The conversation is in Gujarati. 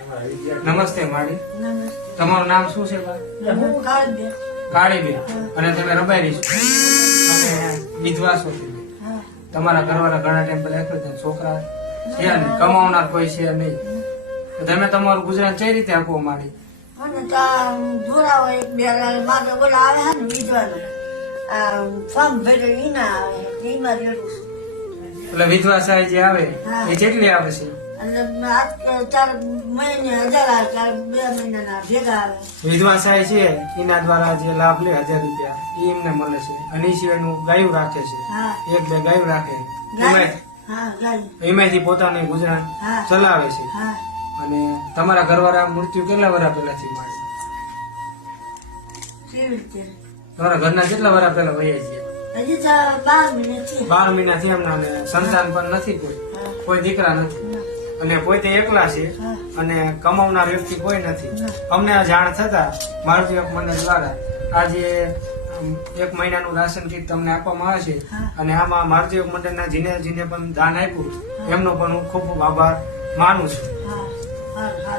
નમસ્તે માડી. નમસ્તે. તમારું નામ શું છે બા? હું કાળીબેન. કાળીબેન. અને તમે રબારી છો અને વિધવા છો તમે. હા. તમારા ઘરવાળા ઘણા ટાઈમ પહેલા એકલા હતા. છોકરા છે નહીં, કમાવનાર કોઈ છે નહીં. તો તમે તમારું ગુજરાન કઈ રીતે આપવો માડી? અને ત્યાં જોડાવો એક બે મારે ઓલા આવે છે ને વિધવાનો ફોર્મ ભરે ઈના આવે એમાં રેડું છું. એટલે વિધવા સહાય જે આવે હા. એ કેટલી આવે છે? એટલે આજ 4 મહિને 1000 આવે, 2 મહિનાના ભેગા આવે. વિધવા સહાય છે એના દ્વારા જે લાભ લે 1000 રૂપિયા એ એમને મળે છે. અને એ સિવાયનું ગાયું રાખે છે, હા. 1-2 ગાયું રાખે, ગાય. હા ગાય. એમાંથી પોતાનું ગુજરાન હા. ચલાવે છે. હા. અને તમારા ઘરવાળા મૃત્યુ કેટલા વર્ષ પહેલાથી મારી? કેવી રીતે? તમારા ઘરના કેટલા વર્ષ પહેલા વયા છે? હજી તો 12 મહિને છે. 12 મહિનાથી એમના અને સંતાન પણ નથી, કોઈ દીકરા નથી, અને પોતે એકલા છે હા. અને કમાવનાર વ્યક્તિ કોઈ નથી. ના. અમને આ જાણ થતા મારુતિ મંડળ દ્વારા આજે 1 મહિનાનું રાશન કીટ તમને આપવામાં આવે છે. હા. અને આમાં મારુતિ મંડળના જીને પણ દાન આપ્યું એમનો પણ હું ખૂબ ખૂબ આભાર માનું છું. હા. હા. હા.